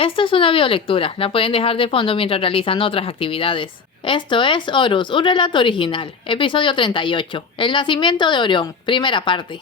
Esta es una biolectura, la pueden dejar de fondo mientras realizan otras actividades. Esto es Horus, un relato original, episodio 38, El nacimiento de Orión, primera parte.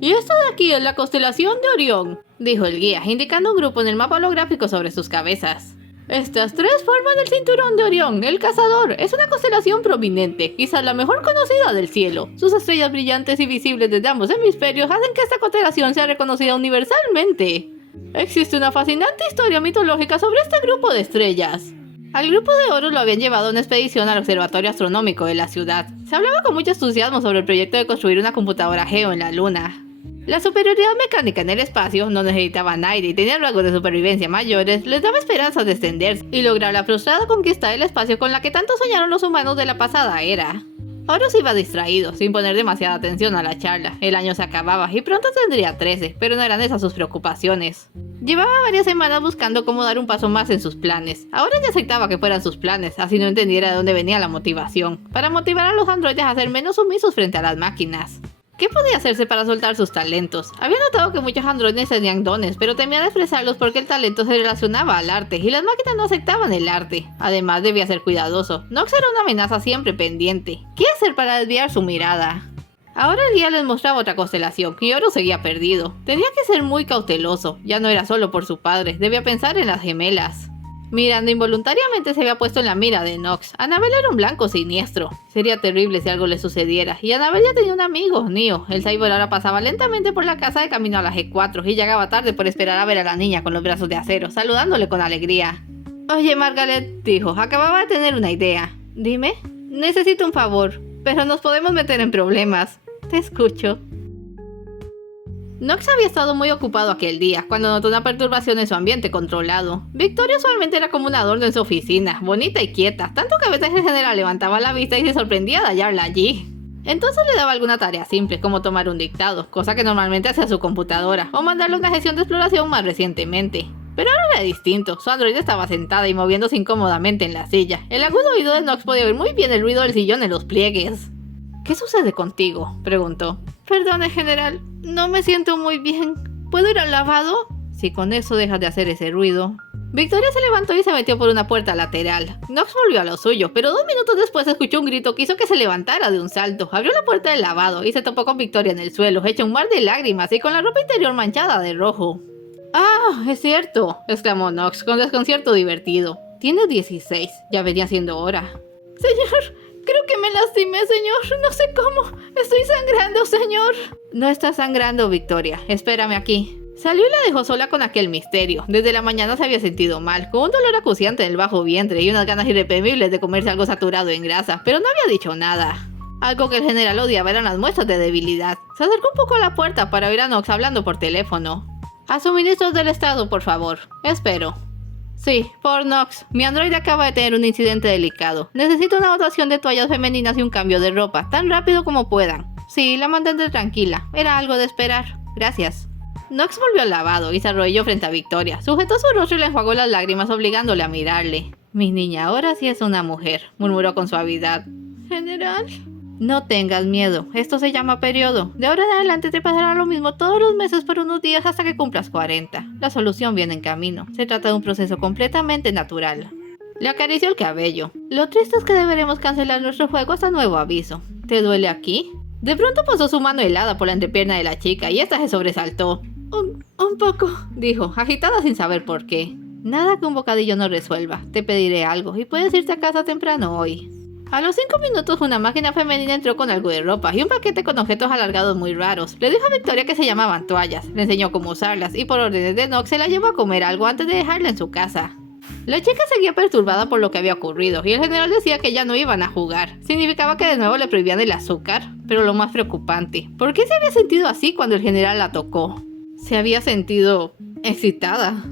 Y esta de aquí es la constelación de Orión, dijo el guía, indicando un grupo en el mapa holográfico sobre sus cabezas. Estas tres forman el cinturón de Orión, el cazador. Es una constelación prominente, quizás la mejor conocida del cielo. Sus estrellas brillantes y visibles desde ambos hemisferios hacen que esta constelación sea reconocida universalmente. Existe una fascinante historia mitológica sobre este grupo de estrellas. Al grupo de Horus lo habían llevado a una expedición al observatorio astronómico de la ciudad. Se hablaba con mucho entusiasmo sobre el proyecto de construir una computadora Geo en la Luna. La superioridad mecánica en el espacio no necesitaban aire y tenían rasgos de supervivencia mayores, les daba esperanzas de extenderse y lograr la frustrada conquista del espacio con la que tanto soñaron los humanos de la pasada era. Horus iba distraído, sin poner demasiada atención a la charla. El año se acababa y pronto tendría 13, pero no eran esas sus preocupaciones. Llevaba varias semanas buscando cómo dar un paso más en sus planes. Ahora ya aceptaba que fueran sus planes, así no entendiera de dónde venía la motivación. Para motivar a los androides a ser menos sumisos frente a las máquinas. ¿Qué podía hacerse para soltar sus talentos? Había notado que muchos androides tenían dones, pero temían expresarlos porque el talento se relacionaba al arte, y las máquinas no aceptaban el arte. Además, debía ser cuidadoso. Nox era una amenaza siempre pendiente. ¿Qué hacer para desviar su mirada? Ahora el guía les mostraba otra constelación, y Horus seguía perdido. Tenía que ser muy cauteloso. Ya no era solo por su padre, debía pensar en las gemelas. Miranda involuntariamente se había puesto en la mira de Nox. Annabelle era un blanco siniestro. Sería terrible si algo le sucediera. Y Annabelle ya tenía un amigo, Neo. El cyborg ahora pasaba lentamente por la casa de camino a la G4 y llegaba tarde por esperar a ver a la niña con los brazos de acero, saludándole con alegría. Oye, Margaret, dijo, acababa de tener una idea. Dime. Necesito un favor, pero nos podemos meter en problemas. Te escucho. Nox había estado muy ocupado aquel día, cuando notó una perturbación en su ambiente controlado. Victoria usualmente era como un adorno en su oficina, bonita y quieta, tanto que a veces en general levantaba la vista y se sorprendía de hallarla allí. Entonces le daba alguna tarea simple, como tomar un dictado, cosa que normalmente hacía su computadora, o mandarle una gestión de exploración más recientemente. Pero ahora era distinto, su androide estaba sentada y moviéndose incómodamente en la silla. El agudo oído de Nox podía oír muy bien el ruido del sillón en los pliegues. ¿Qué sucede contigo?, preguntó. Perdone, general, no me siento muy bien. ¿Puedo ir al lavado? Si con eso dejas de hacer ese ruido. Victoria se levantó y se metió por una puerta lateral. Nox volvió a lo suyo, pero 2 minutos después escuchó un grito que hizo que se levantara de un salto. Abrió la puerta del lavado y se topó con Victoria en el suelo, hecha un mar de lágrimas y con la ropa interior manchada de rojo. ¡Ah, es cierto!, exclamó Nox con desconcierto divertido. Tienes 16, ya venía siendo hora. Señor, creo que me lastimé, señor. No sé cómo. Estoy sangrando, señor. No estás sangrando, Victoria. Espérame aquí. Salió y la dejó sola con aquel misterio. Desde la mañana se había sentido mal, con un dolor acuciante en el bajo vientre y unas ganas irreprimibles de comerse algo saturado en grasa, pero no había dicho nada. Algo que el general odiaba eran las muestras de debilidad. Se acercó un poco a la puerta para oír a Nox hablando por teléfono. A suministros del estado, por favor. Espero. Sí, por Nox. Mi androide acaba de tener un incidente delicado. Necesito una dotación de toallas femeninas y un cambio de ropa, tan rápido como puedan. Sí, la mantendré tranquila. Era algo de esperar. Gracias. Nox volvió al lavado y se arrodilló frente a Victoria. Sujetó su rostro y le enjuagó las lágrimas, obligándole a mirarle. Mi niña ahora sí es una mujer, murmuró con suavidad. General. No tengas miedo, esto se llama periodo. De ahora en adelante te pasará lo mismo todos los meses por unos días hasta que cumplas 40. La solución viene en camino. Se trata de un proceso completamente natural. Le acarició el cabello. Lo triste es que deberemos cancelar nuestro juego hasta nuevo aviso. ¿Te duele aquí? De pronto pasó su mano helada por la entrepierna de la chica y esta se sobresaltó. Un poco, dijo, agitada sin saber por qué. Nada que un bocadillo no resuelva. Te pediré algo y puedes irte a casa temprano hoy. A los 5 minutos una máquina femenina entró con algo de ropa y un paquete con objetos alargados muy raros. Le dijo a Victoria que se llamaban toallas, le enseñó cómo usarlas y por órdenes de Nox se la llevó a comer algo antes de dejarla en su casa. La chica seguía perturbada por lo que había ocurrido y el general decía que ya no iban a jugar. Significaba que de nuevo le prohibían el azúcar, pero lo más preocupante, ¿por qué se había sentido así cuando el general la tocó? Se había sentido excitada.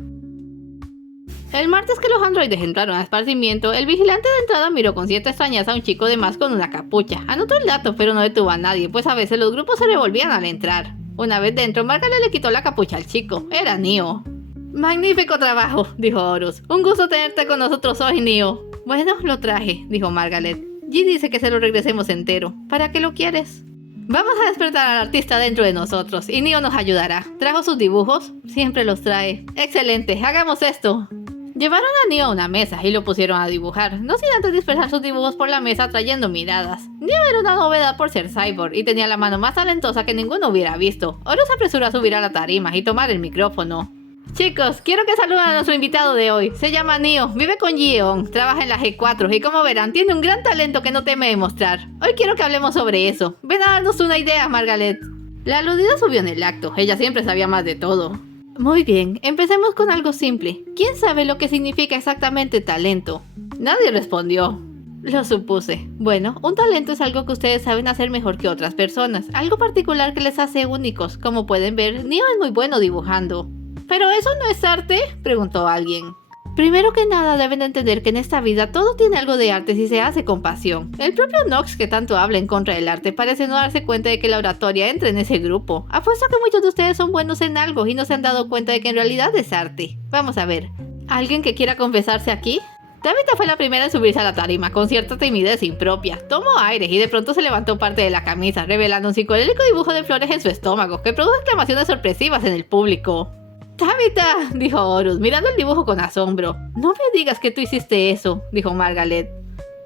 El martes que los androides entraron a esparcimiento, el vigilante de entrada miró con cierta extrañeza a un chico de más con una capucha. Anotó el dato, pero no detuvo a nadie, pues a veces los grupos se revolvían al entrar. Una vez dentro, Margaret le quitó la capucha al chico. Era Neo. Magnífico trabajo, dijo Horus. Un gusto tenerte con nosotros hoy, Neo. Bueno, lo traje, dijo Margaret. G dice que se lo regresemos entero. ¿Para qué lo quieres? Vamos a despertar al artista dentro de nosotros y Neo nos ayudará. ¿Trajo sus dibujos? Siempre los trae. Excelente, hagamos esto. Llevaron a Neo a una mesa y lo pusieron a dibujar, no sin antes dispersar sus dibujos por la mesa trayendo miradas. Neo era una novedad por ser cyborg y tenía la mano más talentosa que ninguno hubiera visto. Oro se apresuró a subir a la tarima y tomar el micrófono. Chicos, quiero que saluden a nuestro invitado de hoy. Se llama Neo, vive con Yeon, trabaja en la G4 y como verán, tiene un gran talento que no teme demostrar. Hoy quiero que hablemos sobre eso. Ven a darnos una idea, Margaret. La aludida subió en el acto, ella siempre sabía más de todo. Muy bien, empecemos con algo simple. ¿Quién sabe lo que significa exactamente talento? Nadie respondió. Lo supuse. Bueno, un talento es algo que ustedes saben hacer mejor que otras personas, algo particular que les hace únicos. Como pueden ver, Neo es muy bueno dibujando. ¿Pero eso no es arte?, preguntó alguien. Primero que nada deben de entender que en esta vida todo tiene algo de arte si se hace con pasión. El propio Nox, que tanto habla en contra del arte, parece no darse cuenta de que la oratoria entra en ese grupo. Apuesto que muchos de ustedes son buenos en algo y no se han dado cuenta de que en realidad es arte. Vamos a ver. ¿Alguien que quiera confesarse aquí? Tabitha fue la primera en subirse a la tarima, con cierta timidez impropia. Tomó aire y de pronto se levantó parte de la camisa, revelando un psicodélico dibujo de flores en su estómago, que produjo exclamaciones sorpresivas en el público. ¡Tabitha!, dijo Horus, mirando el dibujo con asombro. No me digas que tú hiciste eso, dijo Margaret.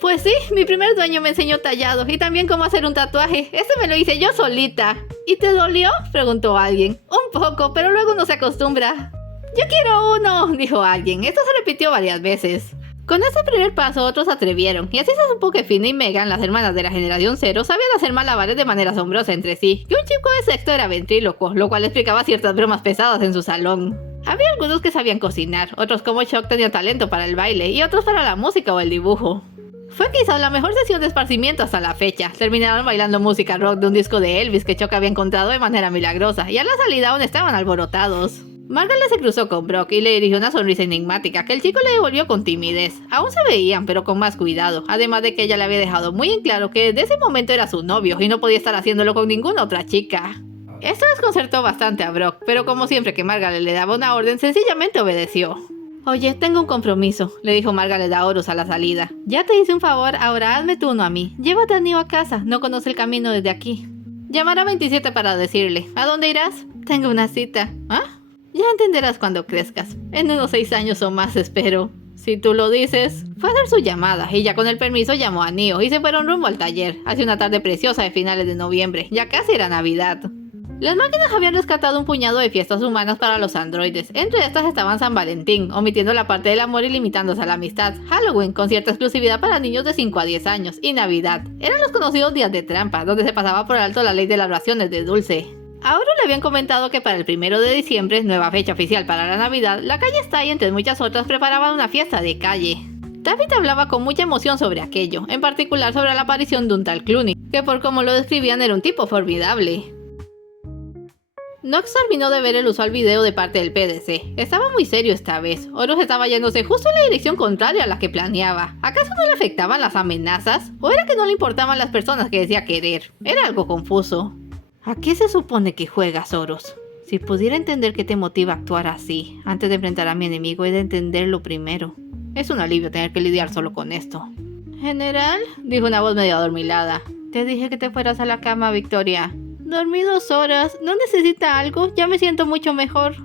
Pues sí, mi primer dueño me enseñó tallado y también cómo hacer un tatuaje. Ese me lo hice yo solita. ¿Y te dolió?, preguntó alguien. Un poco, pero luego uno se acostumbra. Yo quiero uno, dijo alguien. Esto se repitió varias veces. Con ese primer paso otros se atrevieron, y así se supo que Finn y Megan, las hermanas de la generación cero, sabían hacer malabares de manera asombrosa entre sí, que un chico de sexto era ventrílocuo, lo cual explicaba ciertas bromas pesadas en su salón. Había algunos que sabían cocinar, otros como Shock tenían talento para el baile, y otros para la música o el dibujo. Fue quizá la mejor sesión de esparcimiento hasta la fecha. Terminaron bailando música rock de un disco de Elvis que Shock había encontrado de manera milagrosa, y a la salida aún estaban alborotados. Margaret se cruzó con Brock y le dirigió una sonrisa enigmática que el chico le devolvió con timidez. Aún se veían, pero con más cuidado, además de que ella le había dejado muy en claro que desde ese momento era su novio y no podía estar haciéndolo con ninguna otra chica. Esto desconcertó bastante a Brock, pero como siempre que Margaret le daba una orden, sencillamente obedeció. Oye, tengo un compromiso, le dijo Margaret a Horus a la salida. Ya te hice un favor, ahora hazme tú uno a mí. Llévate a Neo a casa, no conoce el camino desde aquí. Llamará a 27 para decirle. ¿A dónde irás? Tengo una cita. ¿Ah? Ya entenderás cuando crezcas. En unos 6 años o más, espero. Si tú lo dices. Fue a hacer su llamada y ya con el permiso llamó a Neo y se fueron rumbo al taller. Hace una tarde preciosa de finales de noviembre. Ya casi era Navidad. Las máquinas habían rescatado un puñado de fiestas humanas para los androides. Entre estas estaban San Valentín, omitiendo la parte del amor y limitándose a la amistad. Halloween, con cierta exclusividad para niños de 5 a 10 años. Y Navidad. Eran los conocidos días de trampa, donde se pasaba por alto la ley de las raciones de dulce. A Oro le habían comentado que para el 1 de diciembre, nueva fecha oficial para la Navidad, la calle Stay, entre muchas otras, preparaban una fiesta de calle. Tabitha hablaba con mucha emoción sobre aquello, en particular sobre la aparición de un tal Clooney, que por como lo describían era un tipo formidable. Nox terminó de ver el usual video de parte del PDC. Estaba muy serio esta vez. Horus estaba yéndose justo en la dirección contraria a la que planeaba. ¿Acaso no le afectaban las amenazas? ¿O era que no le importaban las personas que decía querer? Era algo confuso. ¿A qué se supone que juegas, Horus? Si pudiera entender qué te motiva a actuar así, antes de enfrentar a mi enemigo, he de entenderlo primero. Es un alivio tener que lidiar solo con esto. General, dijo una voz medio adormilada. Te dije que te fueras a la cama, Victoria. Dormí 2 horas. ¿No necesita algo? Ya me siento mucho mejor.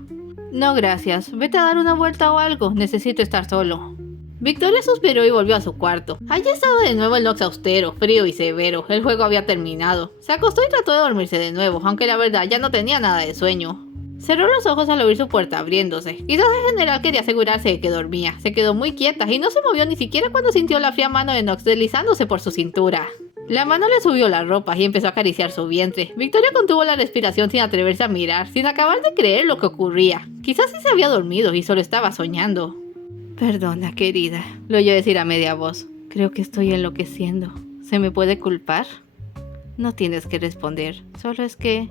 No, gracias. Vete a dar una vuelta o algo. Necesito estar solo. Victoria suspiró y volvió a su cuarto. Allí estaba de nuevo el Nox austero, frío y severo. El juego había terminado. Se acostó y trató de dormirse de nuevo, aunque la verdad ya no tenía nada de sueño. Cerró los ojos al oír su puerta abriéndose. Quizás el general quería asegurarse de que dormía. Se quedó muy quieta y no se movió ni siquiera cuando sintió la fría mano de Nox deslizándose por su cintura. La mano le subió la ropa y empezó a acariciar su vientre. Victoria contuvo la respiración sin atreverse a mirar, sin acabar de creer lo que ocurría. Quizás sí se había dormido y solo estaba soñando. Perdona, querida, lo oyó decir a media voz. Creo que estoy enloqueciendo. ¿Se me puede culpar? No tienes que responder, solo es que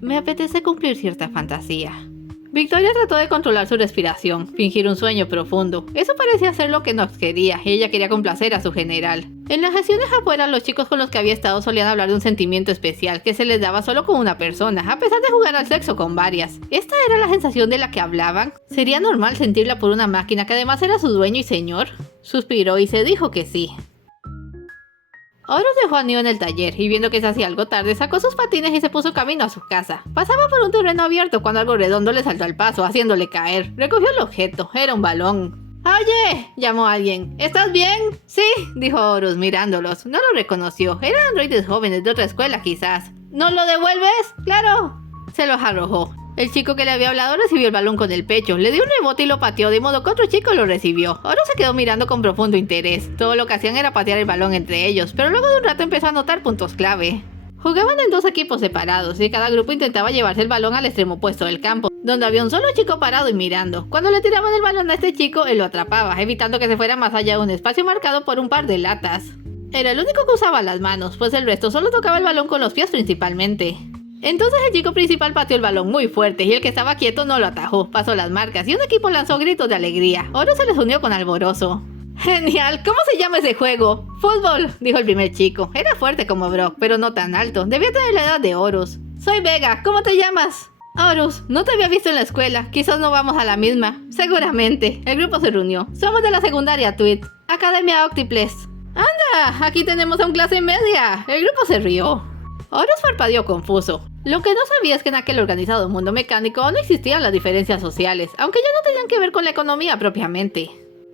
me apetece cumplir cierta fantasía. Victoria trató de controlar su respiración, fingir un sueño profundo. Eso parecía ser lo que Nox quería, y ella quería complacer a su general. En las sesiones afuera, los chicos con los que había estado solían hablar de un sentimiento especial que se les daba solo con una persona, a pesar de jugar al sexo con varias. ¿Esta era la sensación de la que hablaban? ¿Sería normal sentirla por una máquina que además era su dueño y señor? Suspiró y se dijo que sí. Horus dejó a Neo en el taller y viendo que se hacía algo tarde, sacó sus patines y se puso camino a su casa. Pasaba por un terreno abierto cuando algo redondo le saltó al paso, haciéndole caer. Recogió el objeto, era un balón. ¡Oye!, llamó alguien. ¿Estás bien? Sí, dijo Horus mirándolos. No lo reconoció, eran androides jóvenes de otra escuela quizás. ¿No lo devuelves? ¡Claro! Se los arrojó. El chico que le había hablado recibió el balón con el pecho, le dio un rebote y lo pateó de modo que otro chico lo recibió. Horus se quedó mirando con profundo interés. Todo lo que hacían era patear el balón entre ellos, pero luego de un rato empezó a notar puntos clave. Jugaban en dos equipos separados y cada grupo intentaba llevarse el balón al extremo opuesto del campo, donde había un solo chico parado y mirando. Cuando le tiraban el balón a este chico, él lo atrapaba, evitando que se fuera más allá de un espacio marcado por un par de latas. Era el único que usaba las manos, pues el resto solo tocaba el balón con los pies principalmente. Entonces el chico principal pateó el balón muy fuerte y el que estaba quieto no lo atajó, pasó las marcas y un equipo lanzó gritos de alegría. Horus se les unió con alborozo. ¡Genial! ¿Cómo se llama ese juego? ¡Fútbol!, dijo el primer chico. Era fuerte como Brock, pero no tan alto. Debía tener la edad de Horus. Soy Vega, ¿cómo te llamas? Horus, no te había visto en la escuela. Quizás no vamos a la misma. Seguramente. El grupo se reunió. Somos de la secundaria Tweet. Academia Octiples. ¡Anda! Aquí tenemos a un clase media. El grupo se rió. Horus parpadeó confuso. Lo que no sabía es que en aquel organizado mundo mecánico no existían las diferencias sociales, aunque ya no tenían que ver con la economía propiamente.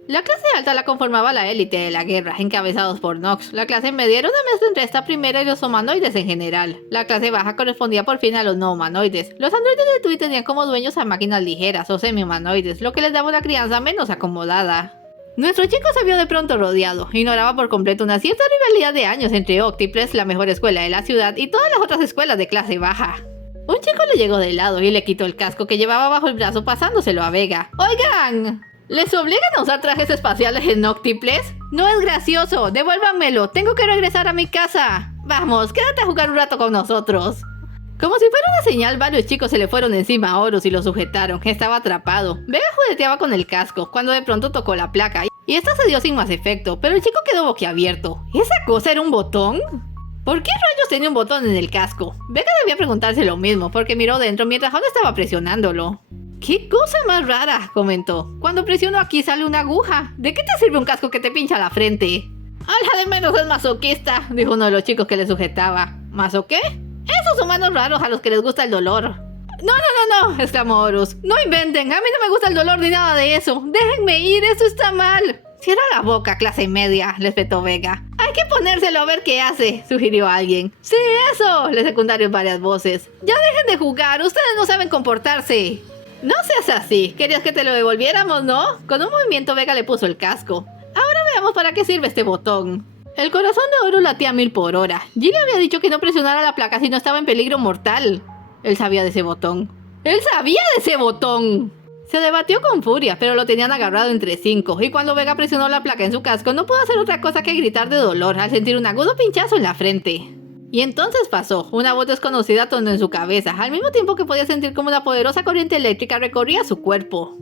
La clase alta la conformaba la élite de la guerra, encabezados por Nox. La clase media era una mezcla entre esta primera y los humanoides en general. La clase baja correspondía por fin a los no humanoides. Los androides de Tweet tenían como dueños a máquinas ligeras o semi-humanoides, lo que les daba una crianza menos acomodada. Nuestro chico se vio de pronto rodeado. Ignoraba por completo una cierta rivalidad de años entre Octiples, la mejor escuela de la ciudad, y todas las otras escuelas de clase baja. Un chico le llegó de lado y le quitó el casco que llevaba bajo el brazo pasándoselo a Vega. ¡Oigan! ¿Les obligan a usar trajes espaciales en Octiples? No es gracioso, devuélvanmelo, tengo que regresar a mi casa. Vamos, quédate a jugar un rato con nosotros. Como si fuera una señal, varios chicos se le fueron encima a Horus y lo sujetaron. Estaba atrapado. Vega jugueteaba con el casco, cuando de pronto tocó la placa, y esta se dio sin más efecto, pero el chico quedó boquiabierto. ¿Esa cosa era un botón? ¿Por qué rayos tenía un botón en el casco? Vega debía preguntarse lo mismo, porque miró dentro mientras Horus estaba presionándolo. ¡Qué cosa más rara!, comentó. Cuando presiono aquí sale una aguja. ¿De qué te sirve un casco que te pincha la frente? ¡A la de menos es masoquista!, dijo uno de los chicos que le sujetaba. ¿Maso qué? Esos humanos raros a los que les gusta el dolor. No, exclamó Horus. No inventen, a mí no me gusta el dolor ni nada de eso. Déjenme ir, eso está mal. Cierra la boca, clase media, le espetó Vega. Hay que ponérselo a ver qué hace, sugirió alguien. Sí, eso, le secundaron varias voces. Ya dejen de jugar, ustedes no saben comportarse. No seas así, querías que te lo devolviéramos, ¿no? Con un movimiento Vega le puso el casco. Ahora veamos para qué sirve este botón. El corazón de Horus latía a 1000 por hora. G le había dicho que no presionara la placa si no estaba en peligro mortal. Él sabía de ese botón. ¡Él sabía de ese botón! Se debatió con furia, pero lo tenían agarrado entre 5, y cuando Vega presionó la placa en su casco no pudo hacer otra cosa que gritar de dolor al sentir un agudo pinchazo en la frente. Y entonces pasó, una voz desconocida tonó en su cabeza, al mismo tiempo que podía sentir como una poderosa corriente eléctrica recorría su cuerpo.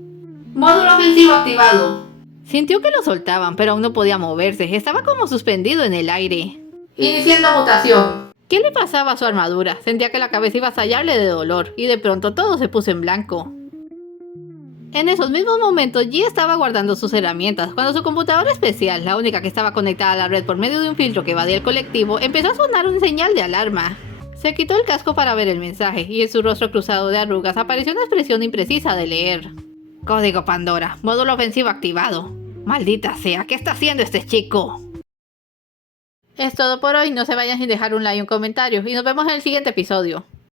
Módulo ofensivo activado. Sintió que lo soltaban, pero aún no podía moverse, estaba como suspendido en el aire. Iniciando mutación. ¿Qué le pasaba a su armadura? Sentía que la cabeza iba a estallarle de dolor, y de pronto todo se puso en blanco. En esos mismos momentos, G estaba guardando sus herramientas, cuando su computadora especial, la única que estaba conectada a la red por medio de un filtro que evadía el colectivo, empezó a sonar una señal de alarma. Se quitó el casco para ver el mensaje, y en su rostro cruzado de arrugas apareció una expresión imprecisa de leer. Código Pandora, módulo ofensivo activado. Maldita sea, ¿qué está haciendo este chico? Es todo por hoy, no se vayan sin dejar un like y un comentario, y nos vemos en el siguiente episodio.